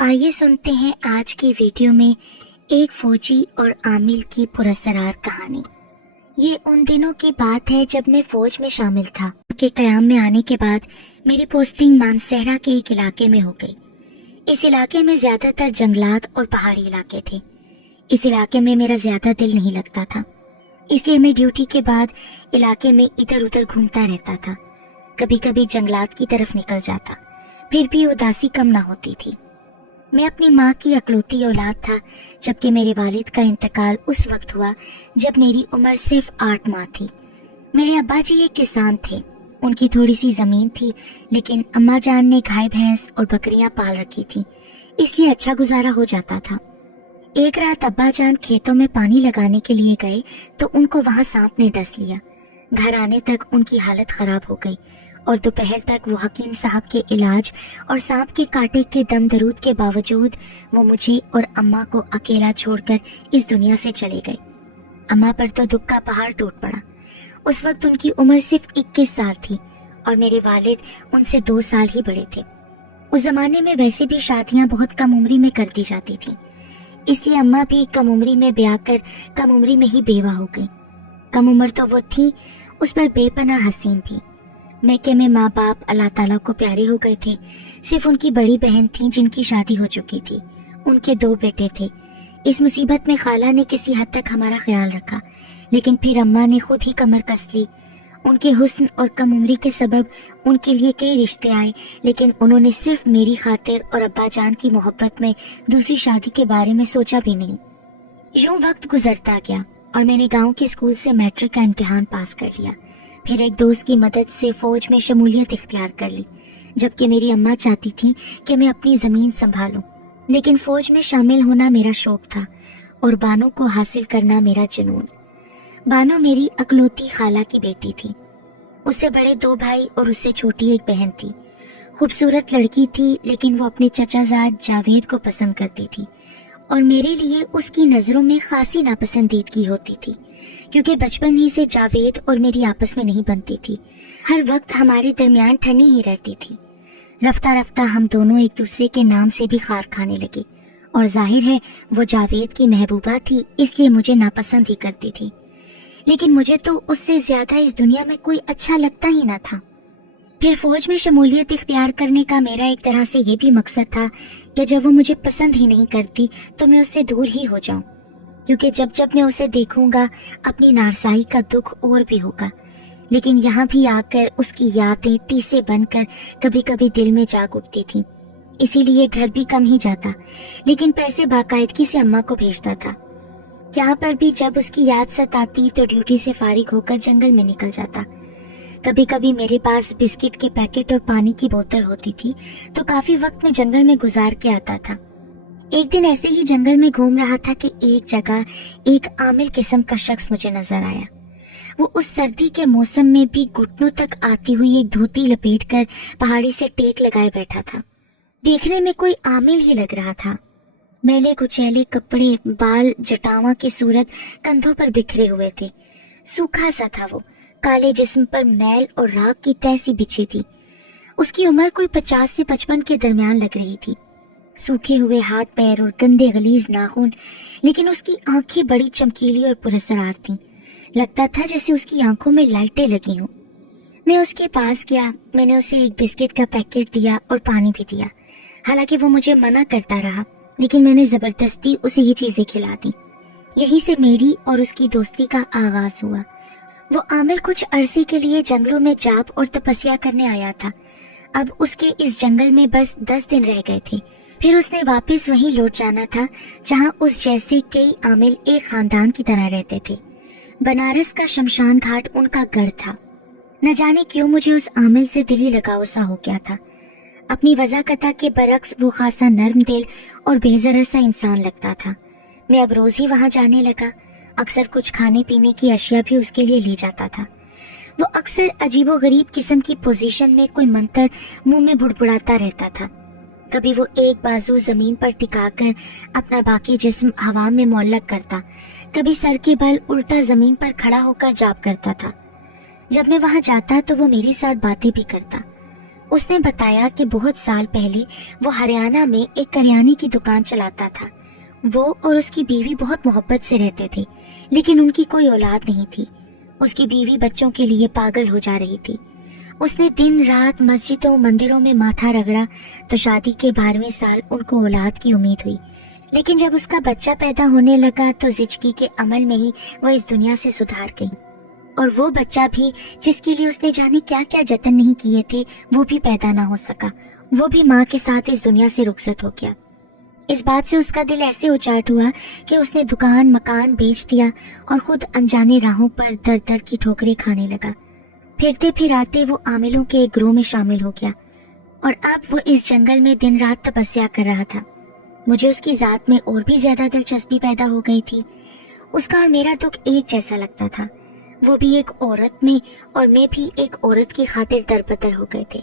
आइए सुनते हैं आज की वीडियो में एक फौजी और आमिल की पुरस्कार कहानी। ये उन दिनों की बात है जब मैं फौज में शामिल था। के क़याम में आने के बाद मेरी पोस्टिंग मानसहरा के एक इलाके में हो गई। इस इलाके में ज़्यादातर जंगलात और पहाड़ी इलाके थे। इस इलाके में मेरा ज़्यादा दिल नहीं लगता था, इसलिए मैं ड्यूटी के बाद इलाके में इधर उधर घूमता रहता था। कभी कभी जंगलात की तरफ निकल जाता, फिर भी उदासी कम ना होती थी। मैं अपनी माँ की अकलौती औलाद था, जबकि मेरे वालिद का इंतकाल उस वक्त हुआ जब मेरी उम्र सिर्फ 8 माह थी। मेरे अब्बा जी एक किसान थे। उनकी थोड़ी सी ज़मीन थी, लेकिन अम्मा जान ने गाय भैंस और बकरियां पाल रखी थी, इसलिए अच्छा गुजारा हो जाता था। एक रात अब्बा जान खेतों में पानी लगाने के लिए गए तो उनको वहां सांप ने डस लिया। घर आने तक उनकी हालत खराब हो गई और दोपहर तक वो हकीम साहब के इलाज और सांप के कांटे के दम दरूद के बावजूद वो मुझे और अम्मा को अकेला छोड़कर इस दुनिया से चले गए। अम्मा पर तो दुख का पहाड़ टूट पड़ा। उस वक्त उनकी उम्र सिर्फ 21 साल थी और मेरे वालिद उनसे 2 साल ही बड़े थे। उस जमाने में वैसे भी शादियां बहुत कम उम्री में कर दी जाती थी, इसलिए अम्मा भी कम उम्री में ब्याह कर कम उम्री में ही बेवा हो गई। कम उम्र तो वो थी, उस पर बेपनाह हसीन भी। मैके में माँ बाप अल्लाह ताला को प्यारे हो गए थे। सिर्फ उनकी बड़ी बहन थी जिनकी शादी हो चुकी थी। उनके 2 बेटे थे। इस मुसीबत में खाला ने किसी हद तक हमारा ख्याल रखा, लेकिन फिर अम्मा ने खुद ही कमर कस ली। उनके हुस्न और कम उम्री के सबब उनके लिए कई रिश्ते आए, लेकिन उन्होंने सिर्फ मेरी खातिर और अब्बा जान की मोहब्बत में दूसरी शादी के बारे में सोचा भी नहीं। यूं वक्त गुजरता गया और मैंने गांव के स्कूल से मैट्रिक का इम्तिहान पास कर लिया। फिर एक दोस्त की मदद से फौज में शमूलियत इख्तियार कर ली, जबकि मेरी अम्मा चाहती थी कि मैं अपनी ज़मीन संभालूं। लेकिन फौज में शामिल होना मेरा शौक था और बानो को हासिल करना मेरा जुनून। बानो मेरी अकलौती खाला की बेटी थी। उससे बड़े 2 भाई और उससे छोटी एक बहन थी। खूबसूरत लड़की थी, लेकिन वो अपने चचाजाद जावेद को पसंद करती थी और मेरे लिए उसकी नज़रों में खासी नापसंदीदगी होती थी, क्योंकि बचपन ही से जावेद और मेरी आपस में नहीं बनती थी। हर वक्त हमारे दरमियान ठनी ही रहती थी। रफ्ता रफ्ता हम दोनों एक दूसरे के नाम से भी खार खाने लगे और जाहिर है वो जावेद की महबूबा थी, इसलिए मुझे नापसंद ही करती थी। लेकिन मुझे तो उससे ज्यादा इस दुनिया में कोई अच्छा लगता ही ना था। फिर फौज में शमूलियत इख्तियार करने का मेरा एक तरह से ये भी मकसद था कि जब वो मुझे पसंद ही नहीं करती तो मैं उससे दूर ही हो जाऊं, क्योंकि जब जब मैं उसे देखूंगा अपनी नारसाई का दुख और भी होगा। लेकिन यहाँ भी आकर उसकी यादें टीसे बनकर कभी कभी दिल में जाग उठती थी, इसीलिए घर भी कम ही जाता, लेकिन पैसे बाकायदगी से अम्मा को भेजता था। यहाँ पर भी जब उसकी याद सताती तो ड्यूटी से फारिग होकर जंगल में निकल जाता। कभी कभी मेरे पास बिस्किट के पैकेट और पानी की बोतल होती थी, तो काफी वक्त में जंगल में गुजार के आता था। एक दिन ऐसे ही जंगल में घूम रहा था कि एक जगह एक आमिल किस्म का शख्स मुझे नजर आया। वो उस सर्दी के मौसम में भी घुटनों तक आती हुई एक धोती लपेटकर पहाड़ी से टेक लगाए बैठा था। देखने में कोई आमिल ही लग रहा था। मैले कुचैले कपड़े, बाल जटावा की सूरत कंधों पर बिखरे हुए थे। सूखा सा था वो, काले जिस्म पर मैल और राख की तह सी बिछी थी। उसकी उम्र कोई 50 से 55 के दरमियान लग रही थी। सूखे हुए हाथ पैर और गंदे गलीज नाखून, लेकिन उसकी आंखें बड़ी चमकीली और पुरस्कार थीं। लगता था जैसे उसकी आंखों में लाइटें लगी हों। मैं उसके पास गया, मैंने उसे एक बिस्किट का पैकेट दिया और पानी भी दिया। हालांकि वो मुझे मना करता रहा, लेकिन मैंने जबरदस्ती उसे ये चीजें खिला दी। यहीं से मेरी और उसकी दोस्ती का आगाज हुआ। वो आमिल कुछ अरसे के लिए जंगलों में जाप और तपस्या करने आया था। अब उसके इस जंगल में बस 10 दिन रह गए थे, फिर उसने वापस वहीं लौट जाना था जहां उस जैसे कई आमिल एक खानदान की तरह रहते थे। बनारस का शमशान घाट उनका गढ़ था। न जाने क्यों मुझे उस आमिल से दिली लगाव सा हो गया था। अपनी वज़ाकता के बरक्स वो खासा नर्म दिल और बेज़रर सा इंसान लगता था। मैं अब रोज ही वहां जाने लगा। अक्सर कुछ खाने पीने की अशिया भी उसके लिए ले जाता था। वो अक्सर अजीबो गरीब किस्म की पोजीशन में कोई मंतर मुंह में बुड़बुड़ाता रहता था। कभी वो एक बाजू जमीन पर टिकाकर अपना बाकी जिस्म हवा में मुअल्लक करता, कभी सर के बल उल्टा जमीन पर खड़ा होकर जाप करता था। जब मैं वहां जाता तो वो मेरे साथ बातें भी करता। उसने बताया कि बहुत साल पहले वो हरियाणा में एक करियाने की दुकान चलाता था। वो और उसकी बीवी बहुत मोहब्बत से रहते थे, लेकिन उनकी कोई औलाद नहीं थी। उसकी बीवी बच्चों के लिए पागल हो जा रही थी। उसने दिन रात मस्जिदों मंदिरों में माथा रगड़ा तो शादी के 12वें साल उनको औलाद की उम्मीद हुई। लेकिन जब उसका बच्चा पैदा होने लगा तो जिंदगी के अमल में ही वो इस दुनिया से सुधार गई, और वो बच्चा भी जिसके लिए उसने जाने क्या क्या जतन नहीं किए थे वो भी पैदा ना हो सका। वो भी माँ के साथ इस दुनिया से रुखसत हो गया। इस बात से उसका दिल ऐसे उचाट हुआ कि उसने दुकान मकान बेच दिया और खुद अनजाने राहों पर दर दर की ठोकरें खाने लगा। फिरते फिराते वो आमिलों के एक ग्रोह में शामिल हो गया और अब वो इस जंगल में दिन रात तपस्या कर रहा था। मुझे उसकी जात में और भी ज्यादा दिलचस्पी पैदा हो गई थी। उसका और मेरा दुख एक जैसा लगता था। वो भी एक औरत में और मैं भी एक औरत की खातिर दरबदर हो गए थे।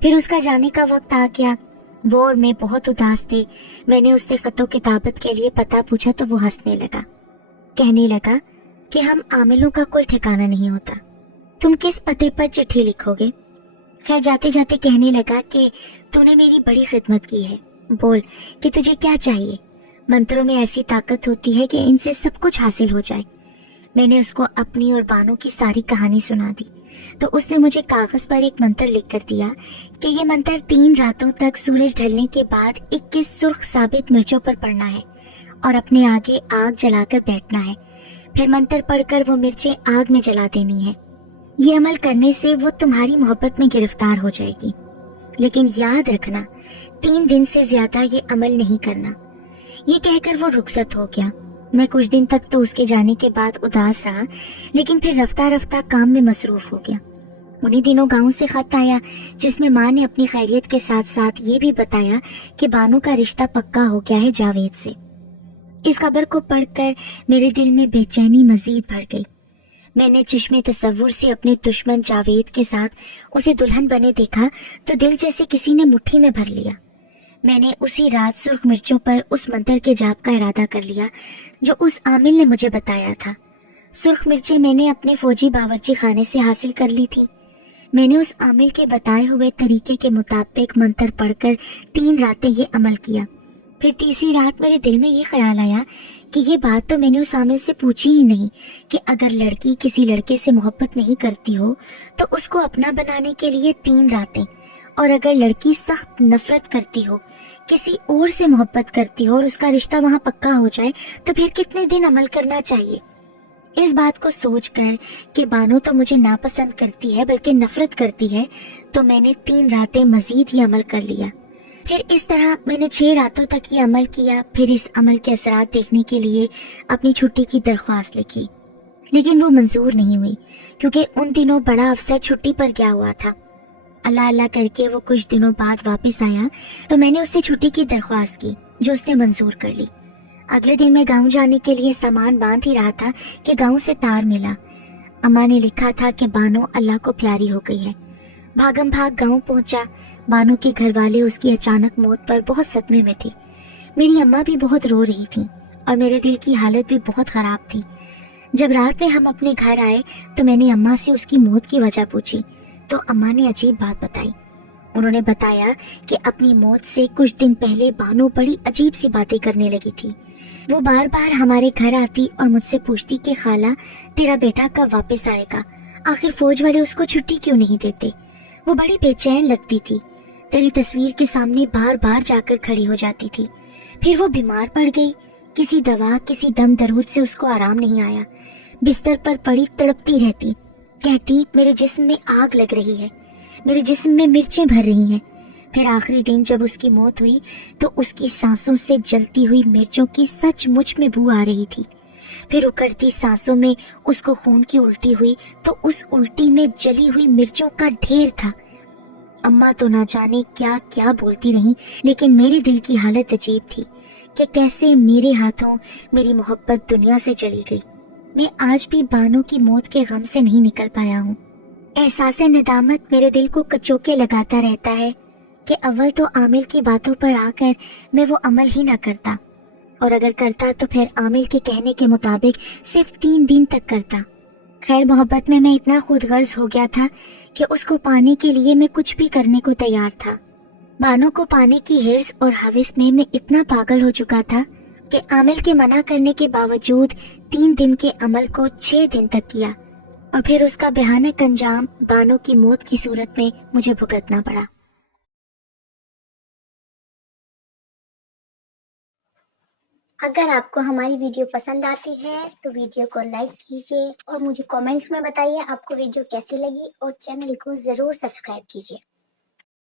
फिर उसका जाने का वक्त आ गया। वो और मैं बहुत उदास थे। मैंने उससे खतों किताबत के लिए पता पूछा तो वो हंसने लगा। कहने लगा कि हम आमिलों का कोई ठिकाना नहीं होता, तुम किस पते पर चिट्ठी लिखोगे। खैर जाते जाते कहने लगा कि तूने मेरी बड़ी खिदमत की है, बोल कि तुझे क्या चाहिए। मंत्रों में ऐसी ताकत होती है कि इनसे सब कुछ हासिल हो जाए। मैंने उसको अपनी और बानों की सारी कहानी सुना दी तो उसने मुझे कागज पर एक मंत्र लिख कर दिया कि ये मंत्र 3 रातों तक सूरज ढलने के बाद 21 सुर्ख साबित मिर्चों पर पड़ना है और अपने आगे आग जलाकर बैठना है। फिर मंत्र पढ़कर वो मिर्चें आग में जला देनी है। ये अमल करने से वो तुम्हारी मोहब्बत में गिरफ्तार हो जाएगी, लेकिन याद रखना 3 दिन से ज्यादा ये अमल नहीं करना। ये कहकर वो रुखसत हो गया। मैं कुछ दिन तक तो उसके जाने के बाद उदास रहा, लेकिन फिर रफ्ता रफ्ता काम में मसरूफ हो गया। उन्हीं दिनों गांव से खत आया जिसमें माँ ने अपनी खैरियत के साथ साथ ये भी बताया कि बानो का रिश्ता पक्का हो गया है जावेद से। इस खबर को पढ़कर मेरे दिल में बेचैनी मजीद बढ़ गई। मैंने चश्मे तसव्वुर से अपने दुश्मन जावेद के साथ उसे दुल्हन बने देखा तो दिल जैसे किसी ने मुट्ठी में भर लिया। मैंने उसी रात सुर्ख मिर्चों पर उस मंत्र के जाप का इरादा कर लिया जो उस आमिल ने मुझे बताया था। सुर्ख मिर्चें मैंने अपने फौजी बावर्ची खाने से हासिल कर ली थी। मैंने उस आमिल के बताए हुए तरीके के मुताबिक मंत्र पढ़कर 3 रातें ये अमल किया। फिर तीसरी रात मेरे दिल में ये ख्याल आया कि ये बात तो मैंने उस आमिल से पूछी ही नहीं कि अगर लड़की किसी लड़के से मोहब्बत नहीं करती हो तो उसको अपना बनाने के लिए 3 रातें, और अगर लड़की सख्त नफरत करती हो, किसी और से मोहब्बत करती हो और उसका रिश्ता वहां पक्का हो जाए तो फिर कितने दिन अमल करना चाहिए। इस बात को सोचकर कि बानो तो मुझे नापसंद करती है बल्कि नफरत करती है, तो मैंने 3 रातें मजीद ही अमल कर लिया। फिर इस तरह मैंने 6 रातों तक ये अमल किया। फिर इस अमल के असरात देखने के लिए अपनी छुट्टी की दरख्वास्त लिखी, लेकिन वो मंजूर नहीं हुई क्योंकि उन दिनों बड़ा अफसर छुट्टी पर गया हुआ था। अल्लाह अल्लाह करके वो कुछ दिनों बाद वापस आया तो मैंने उससे छुट्टी की दरख्वास्त की जो उसने मंजूर कर ली। अगले दिन मैं गांव जाने के लिए सामान बांध ही रहा था कि गांव से तार मिला। अम्मा ने लिखा था कि बानो अल्लाह को प्यारी हो गई है। भागम भाग गांव पहुंचा। बानो के घर वाले उसकी अचानक मौत पर बहुत सदमे में थे। मेरी अम्मा भी बहुत रो रही थी और मेरे दिल की हालत भी बहुत खराब थी। जब रात में हम अपने घर आए तो मैंने अम्मा से उसकी मौत की वजह पूछी तो अम्मा ने अजीब बात बताई। उन्होंने बताया कि अपनी मौत से कुछ दिन पहले बानो बड़ी अजीब सी बातें करने लगी थी। वो बार बार हमारे घर आती और मुझसे पूछती कि खाला तेरा बेटा कब वापस आएगा, आखिर फौज वाले उसको छुट्टी क्यों नहीं देते। वो बड़ी बेचैन लगती थी, तेरी तस्वीर के सामने बार बार जाकर खड़ी हो जाती थी। फिर वो बीमार पड़ गई। किसी दवा किसी दम दरूद से उसको आराम नहीं आया। बिस्तर पर पड़ी तड़पती रहती, कहती मेरे जिस्म में आग लग रही है, मेरे जिस्म में मिर्चें भर रही हैं। फिर आखिरी दिन जब उसकी मौत हुई तो उसकी सांसों से जलती हुई मिर्चों की सचमुच में बू आ रही थी। फिर उकड़ती सांसों में उसको खून की उल्टी हुई तो उस उल्टी में जली हुई मिर्चों का ढेर था। अम्मा तो ना जाने क्या क्या बोलती रहीं, लेकिन मेरे दिल की हालत अजीब थी कि कैसे मेरे हाथों मेरी मोहब्बत दुनिया से चली गई। मैं आज भी बानो की मौत के गम से नहीं निकल पाया हूँ। एहसास नदामत मेरे दिल को कचोके लगाता रहता है कि अव्वल तो आमिल की बातों पर आकर मैं वो अमल ही ना करता, और अगर करता तो फिर आमिल के कहने के मुताबिक सिर्फ 3 दिन तक करता। खैर मोहब्बत में मैं इतना खुद गर्ज हो गया था کہ اس کو پانے کے لیے میں کچھ بھی کرنے کو تیار تھا۔ بانو کو پانے کی ہرس اور ہوس میں اتنا پاگل ہو چکا تھا کہ عامل کے منع کرنے کے باوجود 3 دن کے عمل کو 6 دن تک کیا، اور پھر اس کا بھیانک انجام بانو کی موت کی صورت میں مجھے بھگتنا پڑا۔ اگر آپ کو ہماری ویڈیو پسند آتی ہے تو ویڈیو کو لائک کیجیے اور مجھے کامنٹس میں بتائیے آپ کو ویڈیو کیسی لگی، اور چینل کو ضرور سبسکرائب کیجیے۔